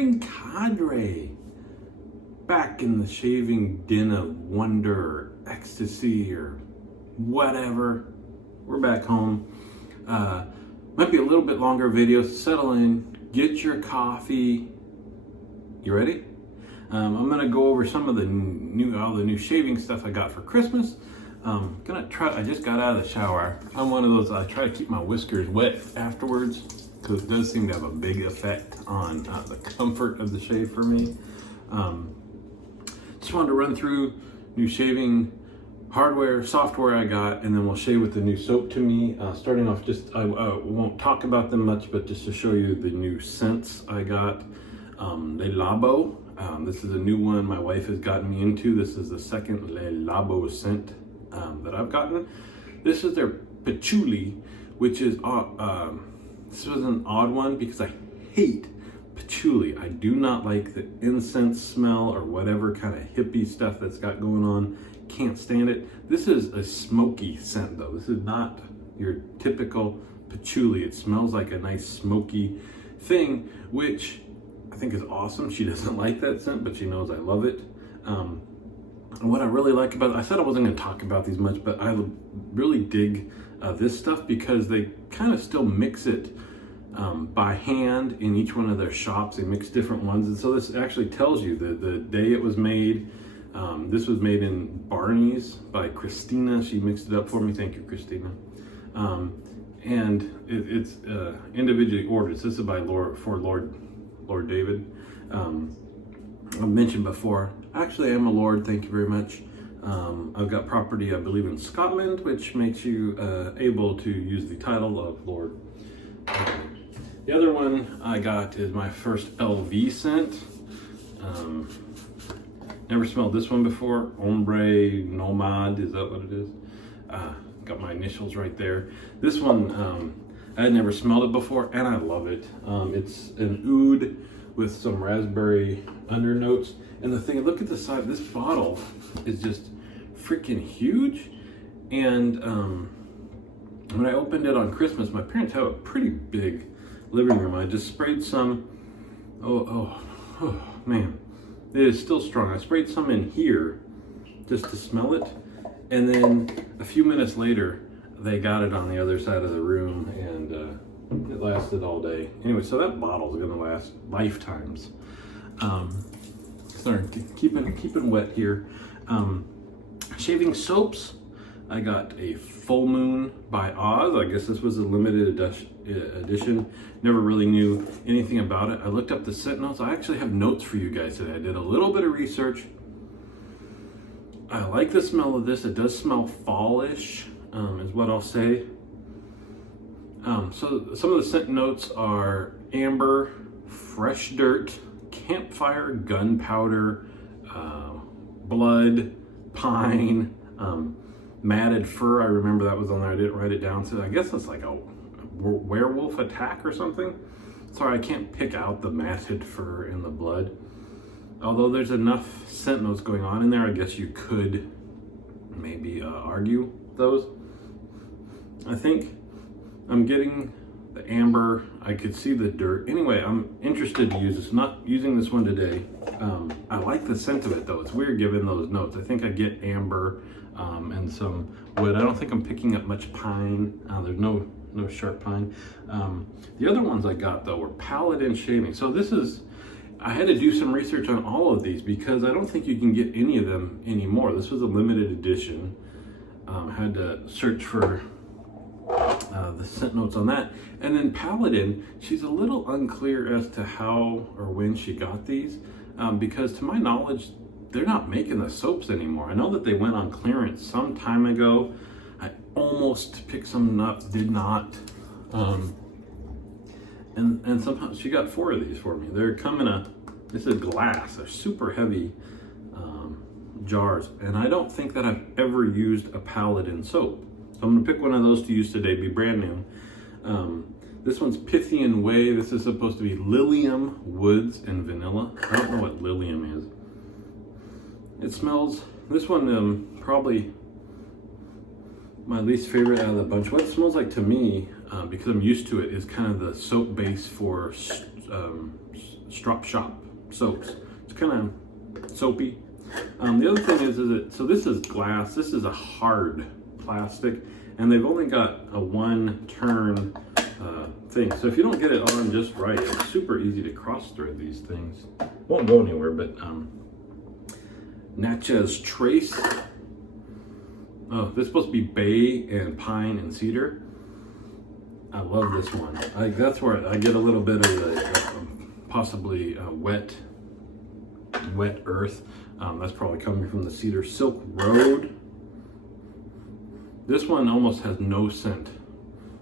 shaving cadre. Back in the shaving den of wonder or ecstasy or whatever. We're back home. Might be a little bit longer video. Settle in, get your coffee. You ready? I'm gonna go over some of all the new shaving stuff I got for Christmas. I just got out of the shower. I'm one of those, I try to keep my whiskers wet afterwards because it does seem to have a big effect on the comfort of the shave for me. Just wanted to run through new shaving hardware, software I got, and then we'll shave with the new soap to me. Starting off, I won't talk about them much, but just to show you the new scents I got. Le Labo. This is a new one my wife has gotten me into. This is the second Le Labo scent that I've gotten. This is their patchouli, which is this was an odd one because I hate patchouli. I do not like the incense smell or whatever kind of hippie stuff that's got going on. Can't stand it. This is a smoky scent though. This is not your typical patchouli. It smells like a nice smoky thing, which I think is awesome. She doesn't like that scent, but she knows I love it. And what I really like about it, I said I wasn't going to talk about these much, but I really dig this stuff because they kind of still mix it by hand in each one of their shops. They mix different ones, and so this actually tells you the day it was made. This was made in Barney's by Christina. She mixed it up for me. Thank you, Christina. And it's individually ordered. This is by Lord David. I've mentioned before, actually I'm a Lord, thank you very much. I've got property, I believe, in Scotland, which makes you able to use the title of Lord. The other one I got is my first LV scent. Never smelled this one before. Ombre Nomad, is that what it is? Got my initials right there. This one, I had never smelled it before, and I love it. It's an oud with some raspberry undernotes. And the thing, look at the side, this bottle is just freaking huge. And when I opened it on Christmas, my parents have a pretty big living room. I just sprayed some, oh man, it is still strong. I sprayed some in here just to smell it. And then a few minutes later, they got it on the other side of the room, and it lasted all day. Anyway, so that bottle is gonna last lifetimes. Sorry, keeping wet here. Shaving soaps. I got a Full Moon by Oz. I guess this was a limited edition. Never really knew anything about it. I looked up the scent notes. I actually have notes for you guys today. I did a little bit of research. I like the smell of this. It does smell fallish, is what I'll say. So some of the scent notes are amber, fresh dirt, campfire, gunpowder, blood, pine, matted fur. I remember that was on there. I didn't write it down. So I guess it's like a werewolf attack or something. Sorry, I can't pick out the matted fur and the blood. Although there's enough scent notes going on in there, I guess you could maybe argue those. I think I'm getting the amber. I could see the dirt. Anyway, I'm interested to use this. Not using this one today. I like the scent of it though. It's weird given those notes. I think I get amber and some wood. I don't think I'm picking up much pine. There's no sharp pine. The other ones I got though were Paladin shaving. So this is, I had to do some research on all of these because I don't think you can get any of them anymore. This was a limited edition. I had to search for the scent notes on that. And then Paladin, she's a little unclear as to how or when she got these because to my knowledge, they're not making the soaps anymore. I know that they went on clearance some time ago. I almost picked some up, did not. And somehow she got 4 of these for me. They're coming this is glass. They're super heavy jars. And I don't think that I've ever used a Paladin soap. So I'm gonna pick one of those to use today, be brand new. This one's Pythian Way. This is supposed to be Lilium, Woods, and Vanilla. I don't know what Lilium is. It smells, this one probably my least favorite out of the bunch. What it smells like to me, because I'm used to it, is kind of the soap base for Strop Shop soaps. It's kind of soapy. The other thing is that, so this is glass, this is a hard plastic, and they've only got a 1-turn thing. So if you don't get it on just right, it's super easy to cross thread these things. Won't go anywhere, but Natchez Trace. Oh, this is supposed to be bay and pine and cedar. I love this one. That's where I get a little bit of the possibly wet earth. That's probably coming from the Cedar Silk Road. This one almost has no scent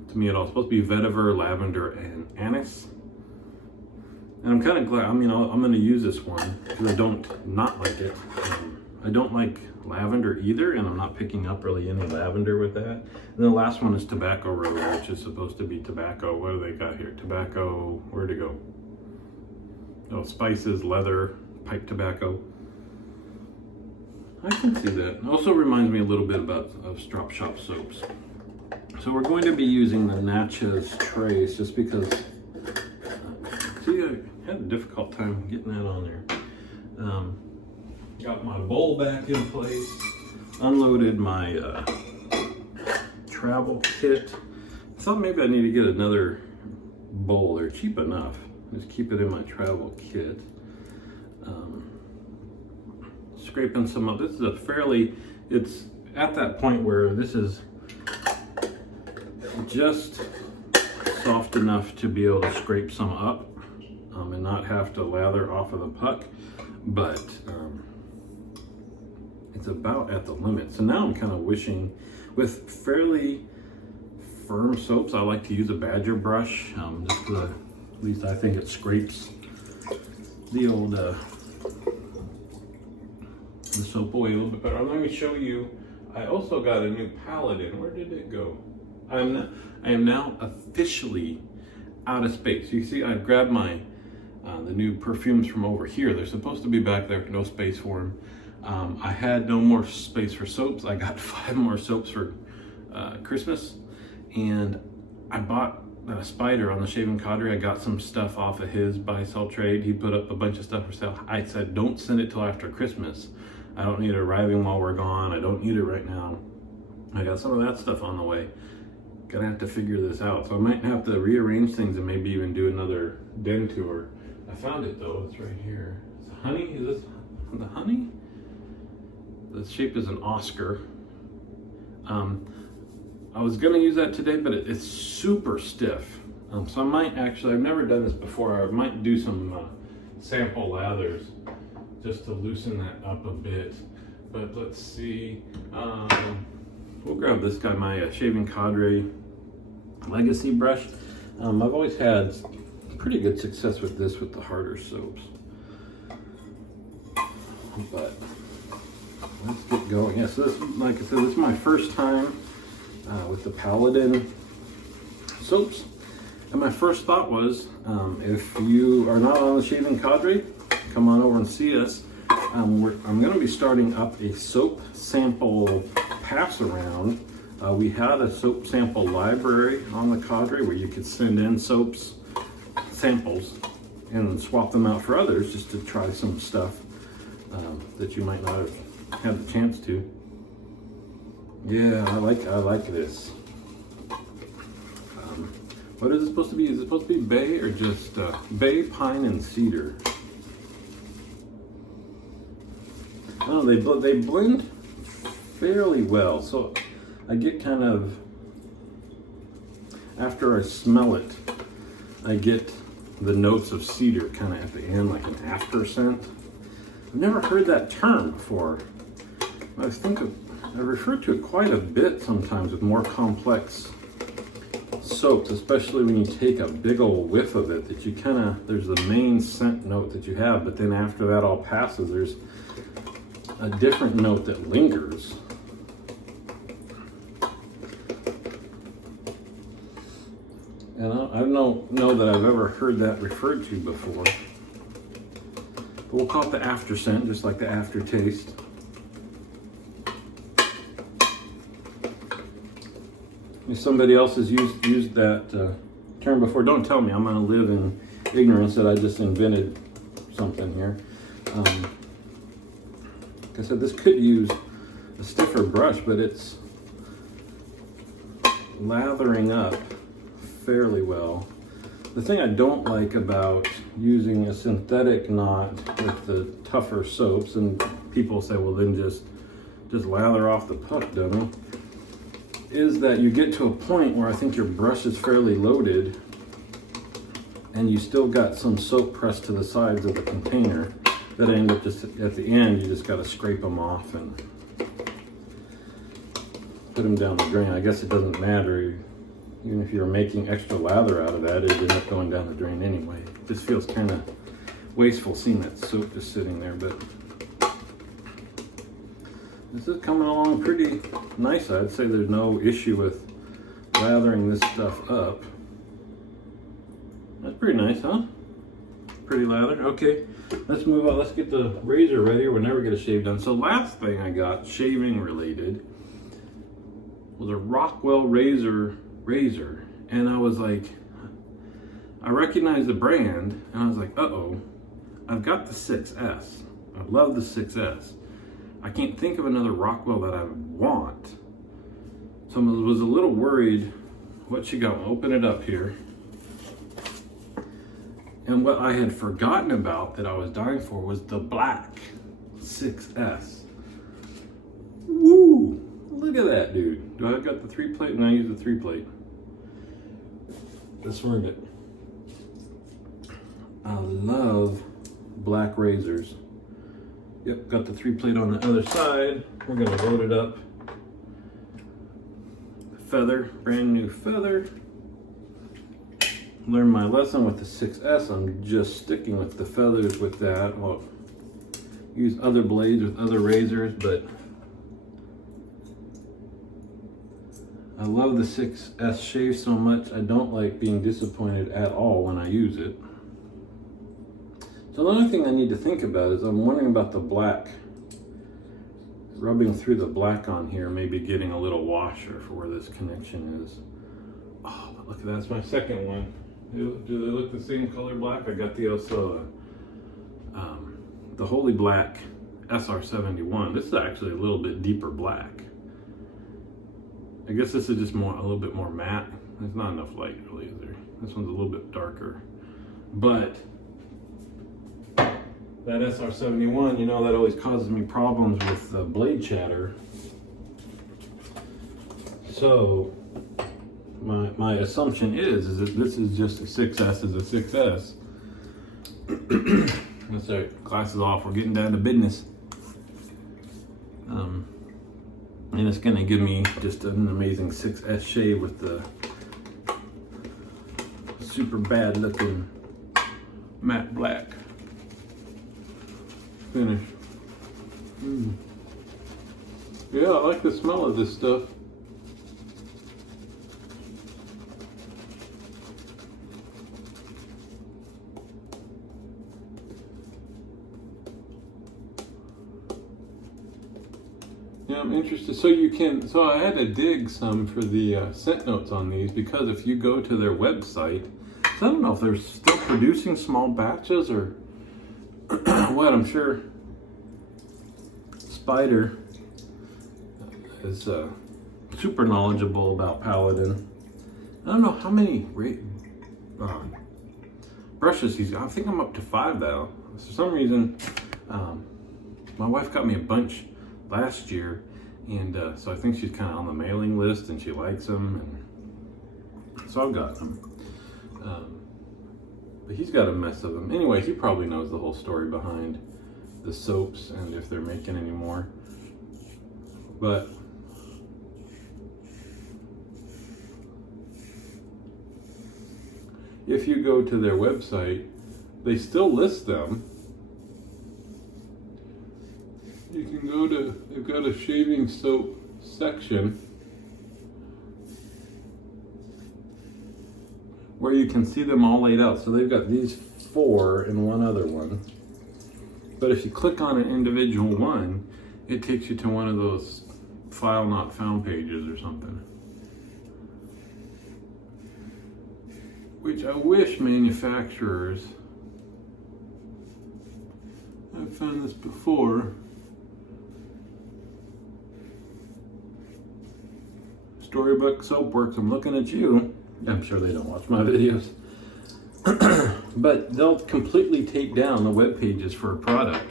to me at all. It's supposed to be vetiver, lavender, and anise. And I'm kind of glad, I'm going to use this one because I don't not like it. I don't like lavender either, and I'm not picking up really any lavender with that. And the last one is Tobacco Road, which is supposed to be tobacco. What do they got here? Tobacco, where'd it go? Oh, spices, leather, pipe tobacco. I can see that. Also reminds me a little bit of Strop Shop soaps. So we're going to be using the Natchez Trace just because, see, I had a difficult time getting that on there. Got my bowl back in place, unloaded my travel kit. I thought maybe I need to get another bowl. They're cheap enough. Just keep it in my travel kit. Scraping some up. This is it's at that point where this is just soft enough to be able to scrape some up and not have to lather off of the puck, but it's about at the limit. So now I'm kind of wishing, with fairly firm soaps, I like to use a badger brush, just to, at least I think it scrapes the old the soap away a little bit better. Let me show you. I also got a new Paladin. Where did it go? I am now officially out of space. You see, I've grabbed my the new perfumes from over here. They're supposed to be back there. No space for them. I had no more space for soaps. I got 5 more soaps for Christmas, and I bought Spider on the Shaving Cadre. I got some stuff off of his buy sell trade. He put up a bunch of stuff for sale. I said, don't send it till after Christmas. I don't need it arriving while we're gone. I don't need it right now. I got some of that stuff on the way. Gonna have to figure this out. So I might have to rearrange things and maybe even do another den tour. I found it though, it's right here. It's honey, is this the honey? The shape is an Oscar. I was gonna use that today, but it's super stiff. So I might actually, I've never done this before. I might do some sample lathers just to loosen that up a bit. But let's see. We'll grab this guy, my Shaving Cadre Legacy brush. I've always had pretty good success with this with the harder soaps. But let's get going. Yeah, so this, like I said, this is my first time with the Paladin soaps. And my first thought was, if you are not on the Shaving Cadre, come on over and see us. I'm going to be starting up a soap sample pass around. We had a soap sample library on the Cadre where you could send in soaps samples and swap them out for others just to try some stuff that you might not have had the chance to. Yeah, I like this. What is it supposed to be? Is it supposed to be bay or just bay, pine, and cedar? Oh, they blend fairly well. So I get kind of, after I smell it, I get the notes of cedar kind of at the end, like an after scent. I've never heard that term before. I think I refer to it quite a bit sometimes with more complex soaps, especially when you take a big old whiff of it, that you kind of, there's the main scent note that you have, but then after that all passes, there's a different note that lingers. And I don't know that I've ever heard that referred to before. But we'll call it the after scent, just like the aftertaste. If somebody else has used that term before, don't tell me. I'm going to live ignorance that I just invented something here. Like I said, this could use a stiffer brush, but it's lathering up fairly well. The thing I don't like about using a synthetic knot with the tougher soaps, and people say, well, then just lather off the puck, dummy, is that you get to a point where I think your brush is fairly loaded and you still got some soap pressed to the sides of the container that end up just at the end, you just got to scrape them off and put them down the drain. I guess it doesn't matter. Even if you're making extra lather out of that, it'd end up going down the drain anyway. It just feels kind of wasteful seeing that soap just sitting there, but this is coming along pretty nice. I'd say there's no issue with lathering this stuff up. That's pretty nice, huh? Pretty lather. Okay, let's move on. Let's get the razor ready, or we'll never get a shave done. So last thing I got, shaving related, was a Rockwell razor, and I was like, I recognized the brand, and I was like, uh-oh, I've got the 6S. I love the 6S. I can't think of another Rockwell that I want. So I was a little worried what you got. Open it up here. And what I had forgotten about that I was dying for was the black 6S. Woo! Look at that, dude. Do I got the 3-plate? And I use the 3-plate. Let's ring it. I love black razors. Yep, got the 3-plate on the other side. We're gonna load it up. Feather, brand new feather. Learned my lesson with the 6S. I'm just sticking with the feathers with that. I'll use other blades with other razors, but I love the 6S shave so much. I don't like being disappointed at all when I use it. So the only thing I need to think about is I'm wondering about the black, rubbing through the black on here, maybe getting a little washer for where this connection is. Oh, but look, that's my second one. Do they look the same color black? I got the the Holy Black SR71. This is actually a little bit deeper black. I guess this is just a little bit more matte. There's not enough light really, is there? This one's a little bit darker. But that SR71, you know, that always causes me problems with blade chatter. So my assumption is that this is just a 6S is a 6S. That's right, glasses off, we're getting down to business. And it's gonna give me just an amazing 6S shave with the super bad looking matte black finish. Yeah, I like the smell of this stuff. Yeah, I'm interested. So I had to dig some for the scent notes on these, because if you go to their website, so I don't know if they're still producing small batches or what. I'm sure Spider is super knowledgeable about Paladin. I don't know how many brushes he's got. I think I'm up to 5 now. For some reason, my wife got me a bunch last year, and so I think she's kind of on the mailing list and she likes them, and so I've got them. But he's got a mess of them. Anyway, he probably knows the whole story behind the soaps and if they're making any more. But if you go to their website, they still list them. You can go to, they've got a shaving soap section where you can see them all laid out. So they've got these 4 and one other one. But if you click on an individual one, it takes you to one of those file not found pages or something. which I wish manufacturers, I've found this before, Storybook Soapworks, I'm looking at you. I'm sure they don't watch my videos. But they'll completely take down the web pages for a product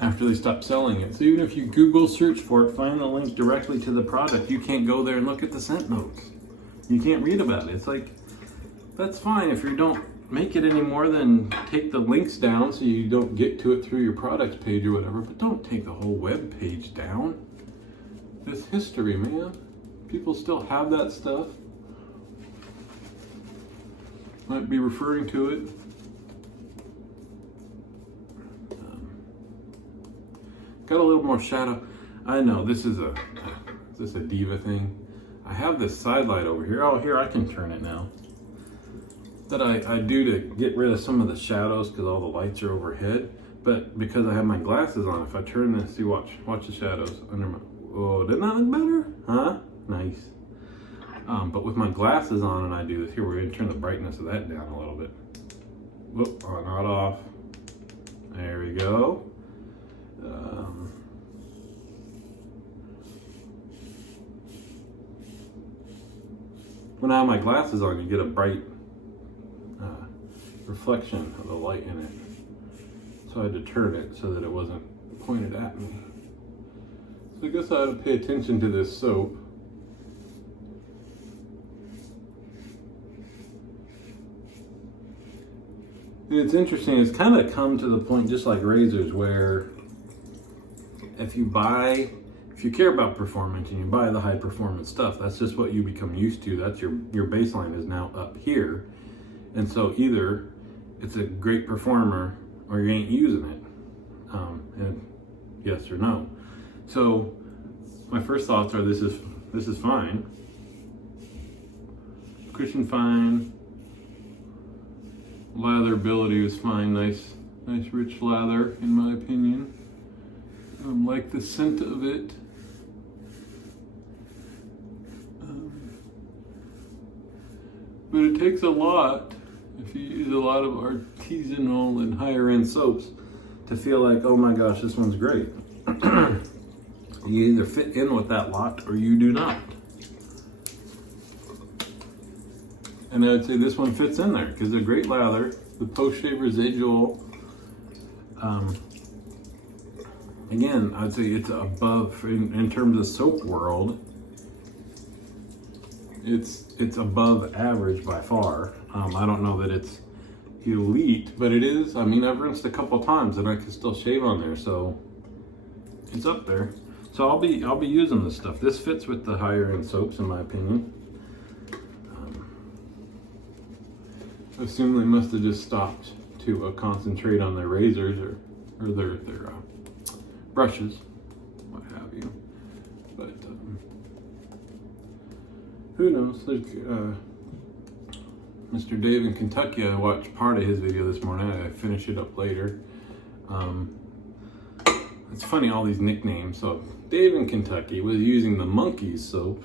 after they stop selling it. So even if you Google search for it, find the link directly to the product, you can't go there and look at the scent notes. You can't read about it. It's like, that's fine if you don't make it any more than take the links down so you don't get to it through your products page or whatever, but don't take the whole web page down. It's history, man. People still have that stuff. Might be referring to it. Got a little more shadow. I know this is a diva thing. I have this side light over here. Oh, here, I can turn it now. That I do to get rid of some of the shadows because all the lights are overhead. But because I have my glasses on, if I turn this, see, watch the shadows under my. Oh, didn't that look better? Huh? Nice. But with my glasses on and I do this, here we're going to turn the brightness of that down a little bit. Whoop, on, not off. There we go. When I have my glasses on, you get a bright reflection of the light in it. So I had to turn it so that it wasn't pointed at me. So I guess I ought to pay attention to this soap. And it's interesting, it's kind of come to the point just like razors where if you care about performance and you buy the high performance stuff, that's just what you become used to. That's your baseline is now up here. And so either it's a great performer or you ain't using it. And yes or no. So my first thoughts are this is fine. Cushion fine. Latherability is fine. Nice rich lather in my opinion. Like the scent of it. But it takes a lot, if you use a lot of artisanal and higher end soaps, to feel like, oh my gosh, this one's great. You either fit in with that lot or you do not. And I would say this one fits in there because they're great lather, the post-shave residual. Again, I'd say it's above, in terms of soap world, it's above average by far. I don't know that it's elite, but it is. I mean, I've rinsed a couple times and I can still shave on there, so it's up there. So I'll be using this stuff. This fits with the higher end soaps in my opinion. I assume they must have just stopped to concentrate on their razors or their brushes, what have you. But who knows? Like Mr. Dave in Kentucky, I watched part of his video this morning. I finished it up later. It's funny, all these nicknames. So Dave in Kentucky was using the Monkeys soap,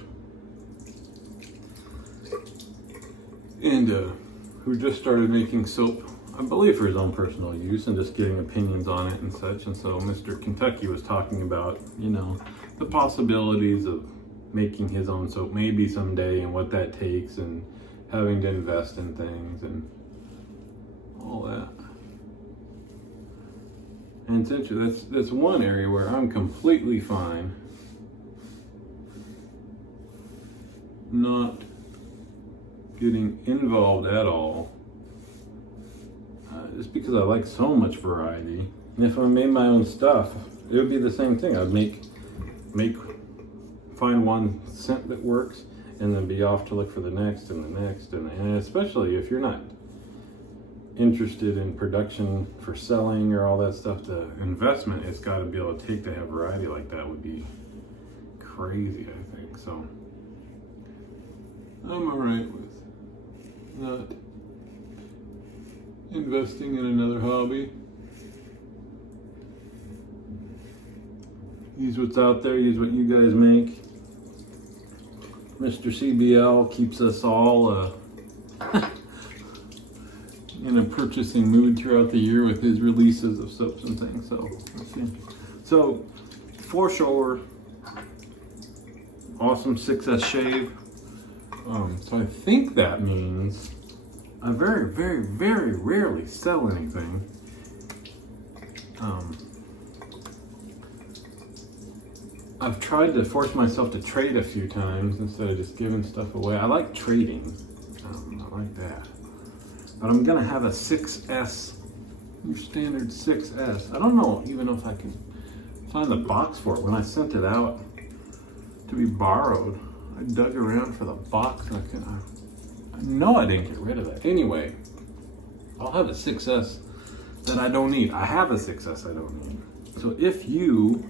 and who just started making soap, I believe for his own personal use and just getting opinions on it and such. And so Mr. Kentucky was talking about, you know, the possibilities of making his own soap maybe someday and what that takes and having to invest in things and all that. And it's interesting, that's one area where I'm completely fine not getting involved at all, just because I like so much variety. And if I made my own stuff, it would be the same thing. I'd find one scent that works and then be off to look for the next and the next, and especially if you're not interested in production for selling or all that stuff, the investment it's got to be able to take to have variety like that would be crazy, I think. So I'm all right with not investing in another hobby. Use what's out there, use what you guys make. Mr. CBL keeps us all in a purchasing mood throughout the year with his releases of soaps and things. So let's see. So for sure, awesome 6S shave. So I think that means I very, very, very rarely sell anything. I've tried to force myself to trade a few times instead of just giving stuff away. I like trading. I like that. But I'm gonna have a 6S, your standard 6S. I don't know even if I can find the box for it. When I sent it out to be borrowed, I dug around for the box and I know I didn't get rid of it. Anyway, I'll have a 6S that I don't need. I have a 6S I don't need. So if you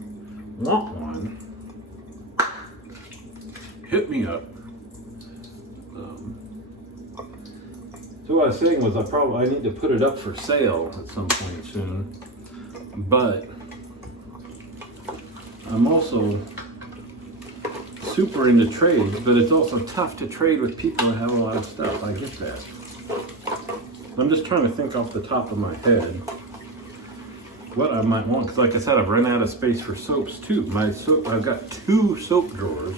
want one, hit me up. So what I was saying was I need to put it up for sale at some point soon, but I'm also super into trades, but it's also tough to trade with people that have a lot of stuff. I get that. I'm just trying to think off the top of my head what I might want, because like I said, I've run out of space for soaps too. I've got 2 soap drawers.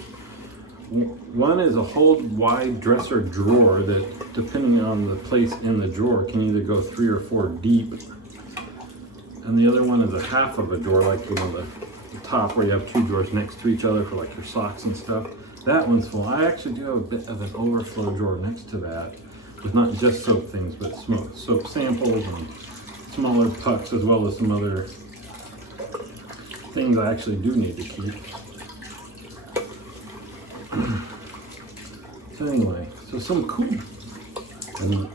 One is a hold wide dresser drawer that, depending on the place in the drawer, can either go 3 or 4 deep. And the other one is a half of a drawer, like, you know, the top where you have 2 drawers next to each other for like your socks and stuff. That one's full. I actually do have a bit of an overflow drawer next to that with not just soap things, but soap samples and smaller pucks, as well as some other things I actually do need to keep. So anyway, so some cool and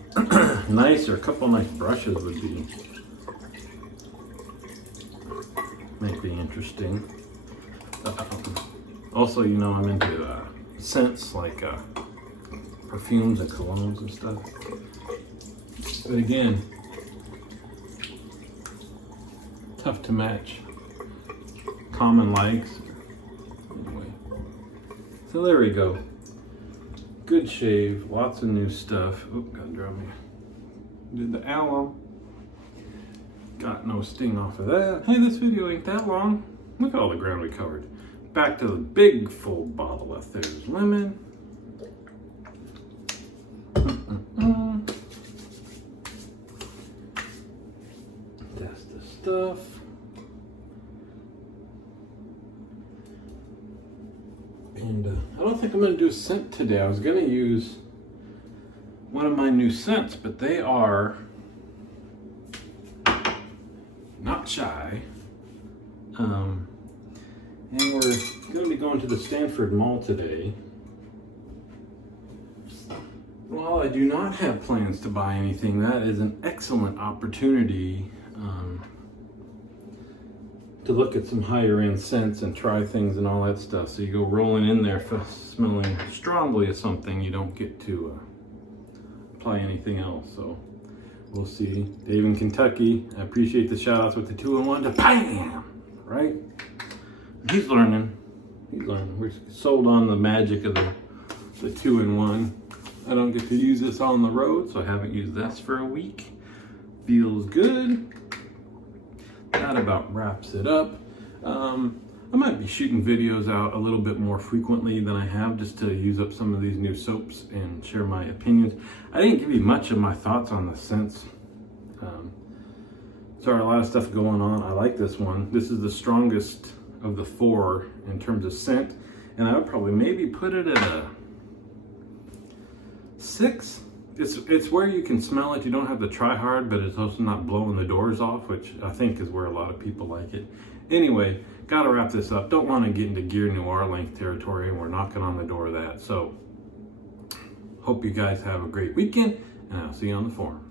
nice, or a couple nice brushes might be interesting. Also, you know, I'm into scents like perfumes and colognes and stuff. But again, tough to match common likes. Anyway, so there we go. Good shave, lots of new stuff. Oh, gotta drop me. Did the alum. Got no sting off of that. Hey, this video ain't that long. Look at all the ground we covered. Back to the big full bottle of There's Lemon. That's the stuff. And I don't think I'm going to do a scent today. I was going to use one of my new scents, but they are not shy. And we're going to be going to the Stanford Mall today. While I do not have plans to buy anything, that is an excellent opportunity to look at some higher end scents and try things and all that stuff. So you go rolling in there smelling strongly of something, you don't get to apply anything else. So we'll see. Dave in Kentucky, I appreciate the shout outs with the 2-in-1 to bam, right? He's learning. We're sold on the magic of the 2-in-1. I don't get to use this on the road, so I haven't used this for a week. Feels good. That about wraps it up. I might be shooting videos out a little bit more frequently than I have, just to use up some of these new soaps and share my opinions. I didn't give you much of my thoughts on the scents. Sorry, a lot of stuff going on. I like this one. This is the strongest of the 4 in terms of scent, and I would probably maybe put it at a 6. It's where you can smell it. You don't have to try hard, but it's also not blowing the doors off, which I think is where a lot of people like it. Anyway, gotta wrap this up. Don't want to get into Gear Noir length territory, and we're knocking on the door of that. So, hope you guys have a great weekend, and I'll see you on the forum.